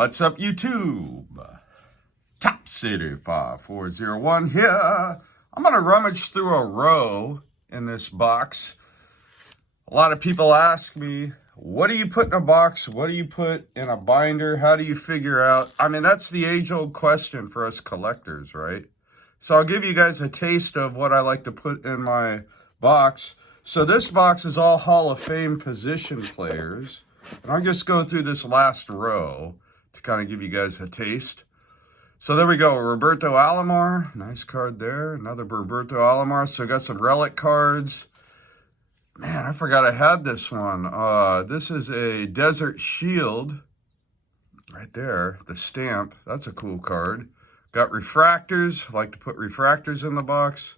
What's up, YouTube? Top City 5401 here. I'm going to rummage through a row in this box. A lot of people ask me, what do you put in a box? What do you put in a binder? How do you figure out? I mean, that's the age-old question for us collectors, right? So I'll give you guys a taste of what I like to put in my box. So this box is all Hall of Fame position players. And I'll just go through this last row to kind of give you guys a taste. So there we go, Roberto Alomar, nice card there. Another Roberto Alomar. So I got some relic cards. Man, I forgot I had this one. This is a Desert Shield, right there, the stamp. That's a cool card. Got refractors. I like to put refractors in the box.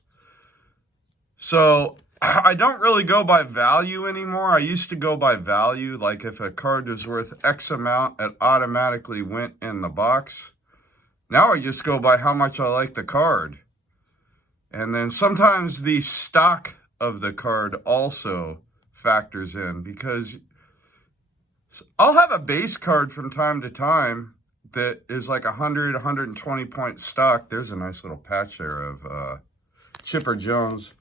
So I don't really go by value anymore. I used to go by value. Like if a card was worth X amount, it automatically went in the box. Now I just go by how much I like the card. And then sometimes the stock of the card also factors in, because I'll have a base card from time to time that is like 100, 120 point stock. There's a nice little patch there of Chipper Jones.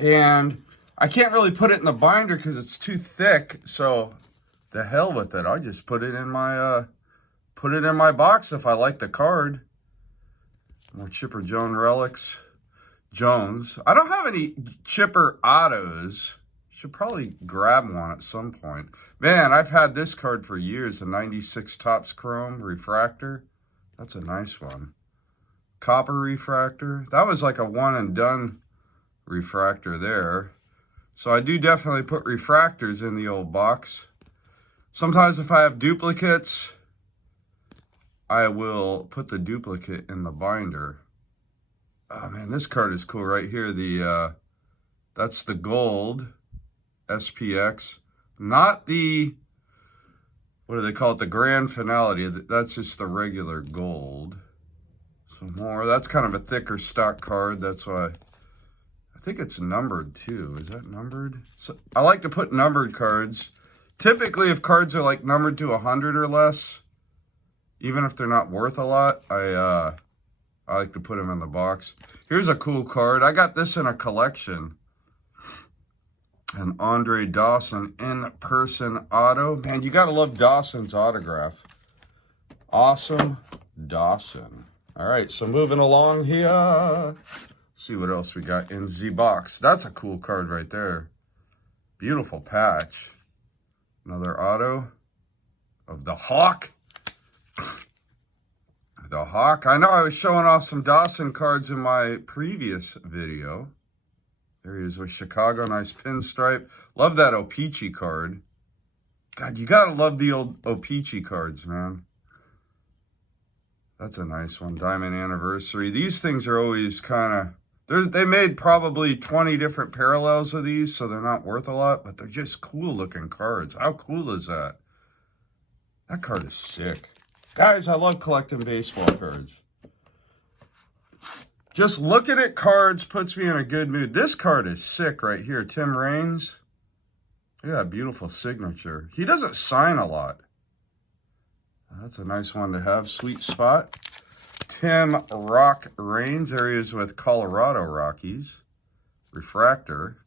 And I can't really put it in the binder because it's too thick. So the hell with it. I just put it in my box if I like the card. More Chipper Jones relics. Jones. I don't have any Chipper autos. Should probably grab one at some point. Man, I've had this card for years. A 96 Topps Chrome refractor. That's a nice one. Copper refractor. That was like a one and done refractor there. So I do definitely put refractors in the old box. Sometimes if I have duplicates, I will put the duplicate in the binder. Oh man, this card is cool right here. That's the gold SPX, not the, what do they call it? The grand finality. That's just the regular gold. Some more. That's kind of a thicker stock card. That's why I think it's numbered too. Is that numbered? So I like to put numbered cards. Typically, if cards are like numbered to 100 or less, even if they're not worth a lot, I like to put them in the box. Here's a cool card. I got this in a collection. An Andre Dawson in-person auto. Man, you got to love Dawson's autograph. Awesome Dawson. All right, so moving along here. See what else we got in the box. That's a cool card right there. Beautiful patch. Another auto of the Hawk. The Hawk. I know I was showing off some Dawson cards in my previous video. There he is with Chicago. Nice pinstripe. Love that O-Pee-Chee card. God, you gotta love the old O-Pee-Chee cards, man. That's a nice one. Diamond Anniversary. These things are always kind of... They made probably 20 different parallels of these, so they're not worth a lot, but they're just cool looking cards. How cool is that? That card is sick. Guys, I love collecting baseball cards. Just looking at cards puts me in a good mood. This card is sick right here. Tim Raines. Look at that beautiful signature. He doesn't sign a lot. That's a nice one to have. Sweet spot. Tim Rock Raines. There he is with Colorado Rockies. Refractor.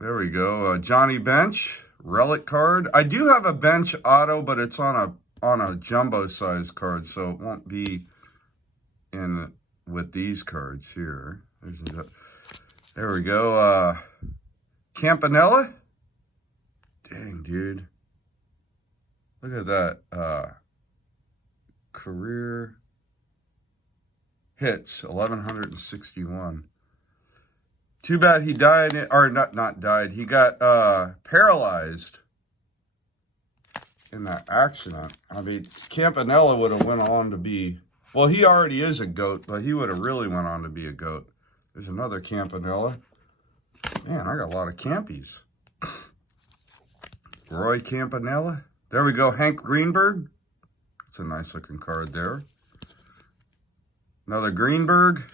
There we go. Johnny Bench. Relic card. I do have a Bench auto, but it's on a jumbo size card, so it won't be in with these cards here. There we go. Campanella. Dang, dude. Look at that. Career hits, 1,161. Too bad he died, or not died. He got paralyzed in that accident. I mean, Campanella would have went on to be, well, he already is a GOAT, but he would have really went on to be a GOAT. There's another Campanella. Man, I got a lot of Campies. Roy Campanella. There we go, Hank Greenberg. That's a nice looking card there. Another Greenberg.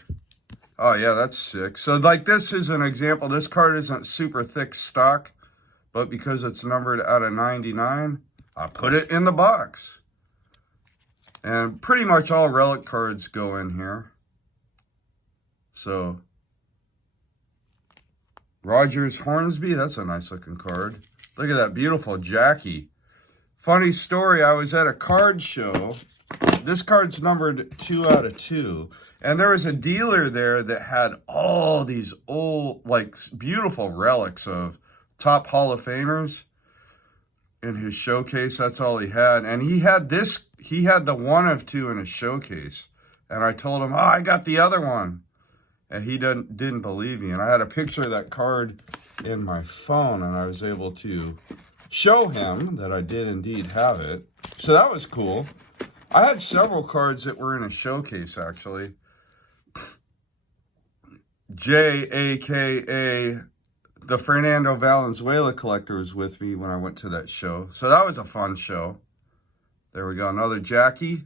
Oh, yeah, that's sick. So, like, this is an example. This card isn't super thick stock, but because it's numbered out of 99, I put it in the box. And pretty much all relic cards go in here. So, Rogers Hornsby, that's a nice looking card. Look at that beautiful Jackie. Funny story, I was at a card show. This card's numbered 2 out of 2. And there was a dealer there that had all these old, like, beautiful relics of top Hall of Famers in his showcase. That's all he had. And he had this, he had the 1 of 2 in his showcase. And I told him, oh, I got the other one. And he didn't believe me. And I had a picture of that card in my phone, and I was able to show him that I did indeed have it. So that was cool. I had several cards that were in a showcase, actually. Jay, a.k.a. the Fernando Valenzuela collector, was with me when I went to that show. So that was a fun show. There we go. Another Jackie.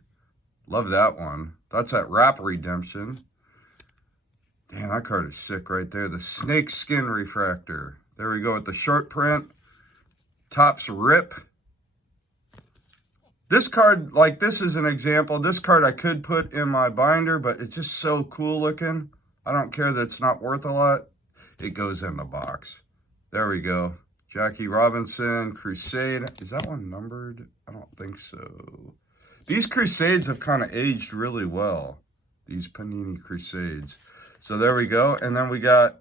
Love that one. That's at Rap Redemption. Damn, that card is sick right there. The Snake Skin Refractor. There we go with the short print. Topps Rip. This card, like, this is an example. This card I could put in my binder, but it's just so cool looking. I don't care that it's not worth a lot. It goes in the box. There we go. Jackie Robinson, Crusade. Is that one numbered? I don't think so. These Crusades have kind of aged really well. These Panini Crusades. So there we go. And then we got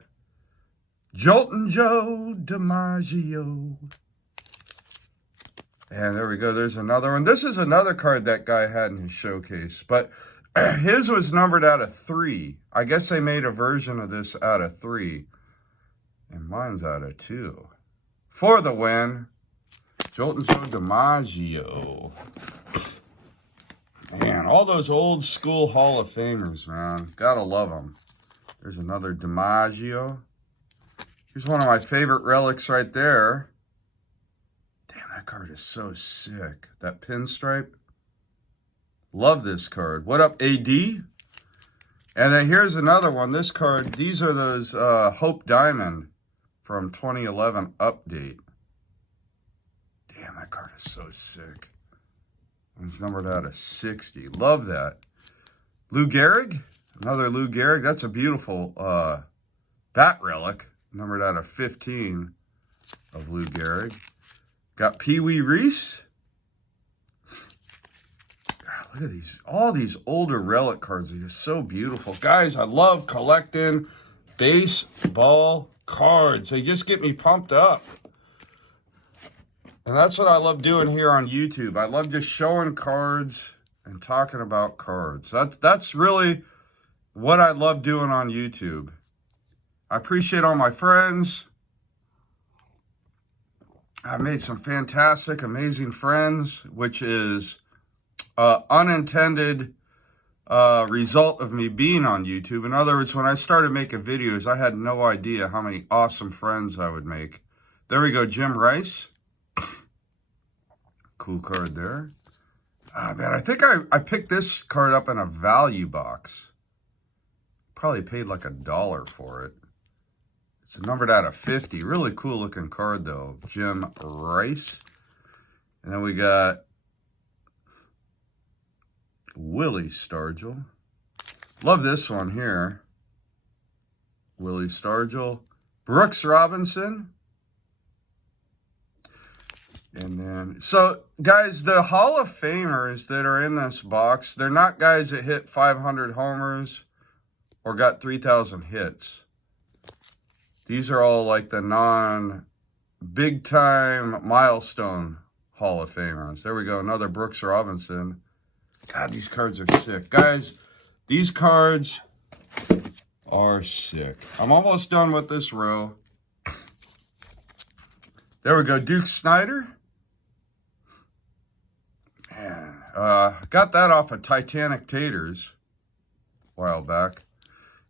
Joltin' Joe DiMaggio. And there we go. There's another one. This is another card that guy had in his showcase. But his was numbered out of 3. I guess they made a version of this out of 3. And mine's out of 2. For the win, Joltin' Joe DiMaggio. Man, all those old school Hall of Famers, man. Gotta love them. There's another DiMaggio. Here's one of my favorite relics right there. Damn, that card is so sick. That pinstripe. Love this card. What up, AD? And then here's another one. This card, these are those Hope Diamond from 2011 update. Damn, that card is so sick. It's numbered out of 60. Love that. Lou Gehrig. Another Lou Gehrig. That's a beautiful bat relic. Numbered out of 15 of Lou Gehrig. Got Pee Wee Reese. God, look at these. All these older relic cards are just so beautiful. Guys, I love collecting baseball cards. They just get me pumped up. And that's what I love doing here on YouTube. I love just showing cards and talking about cards. That's really what I love doing on YouTube. I appreciate all my friends. I've made some fantastic, amazing friends, which is unintended result of me being on YouTube. In other words, when I started making videos, I had no idea how many awesome friends I would make. There we go, Jim Rice. Cool card there. Ah, man, I think I picked this card up in a value box. Probably paid like $1 for it. It's numbered out of 50. Really cool looking card though. Jim Rice. And then we got Willie Stargell. Love this one here. Willie Stargell. Brooks Robinson. And then, so guys, the Hall of Famers that are in this box, they're not guys that hit 500 homers or got 3,000 hits. These are all like the non-big time milestone Hall of Famers. There we go, another Brooks Robinson. God, these cards are sick. Guys, these cards are sick. I'm almost done with this row. There we go, Duke Snider. Man, got that off of Titanic Taters a while back.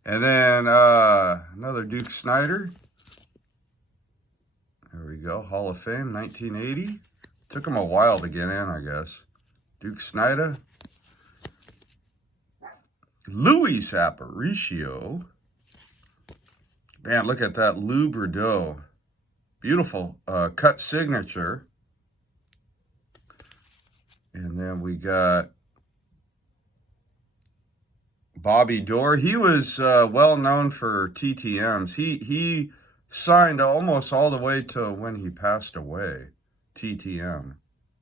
And then another Duke Snider. There we go, Hall of Fame, 1980. Took him a while to get in, I guess. Duke Snider. Luis Aparicio. Man, look at that Lou Bordeaux. Beautiful cut signature. And then we got Bobby Dorr. He was well known for TTMs. He signed almost all the way to when he passed away. TTM,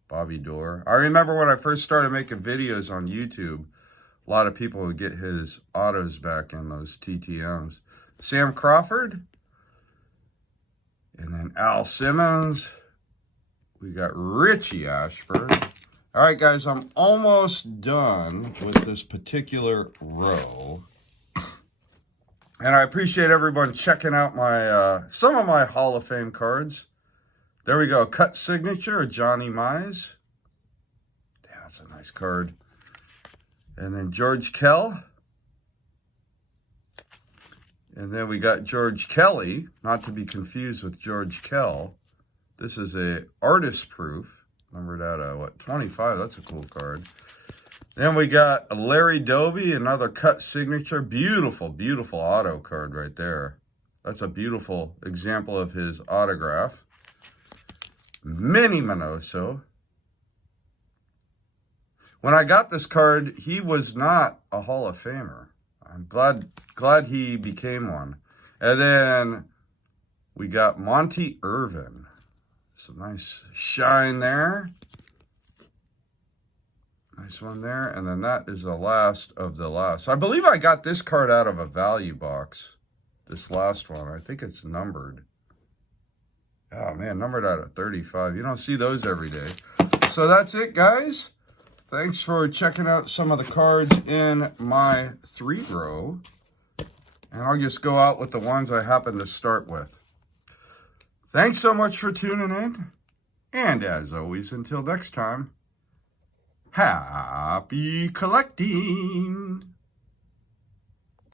Bobby Dorr. I remember when I first started making videos on YouTube, a lot of people would get his autos back in those TTMs. Sam Crawford. And then Al Simmons. We got Richie Ashford. All right, guys, I'm almost done with this particular row. And I appreciate everyone checking out my some of my Hall of Fame cards. There we go. Cut signature of Johnny Mize. Yeah, that's a nice card. And then George Kell. And then we got George Kelly, not to be confused with George Kell. This is a artist proof. Numbered out of, what, 25. That's a cool card. Then we got Larry Doby, another cut signature. Beautiful, beautiful auto card right there. That's a beautiful example of his autograph. Minnie Minoso. When I got this card, he was not a Hall of Famer. I'm glad he became one. And then we got Monty Irvin. Some nice shine there. Nice one there. And then that is the last of the last. I believe I got this card out of a value box. This last one. I think it's numbered. Oh, man, numbered out of 35. You don't see those every day. So that's it, guys. Thanks for checking out some of the cards in my 3-row. And I'll just go out with the ones I happen to start with. Thanks so much for tuning in. And as always, until next time, happy collecting.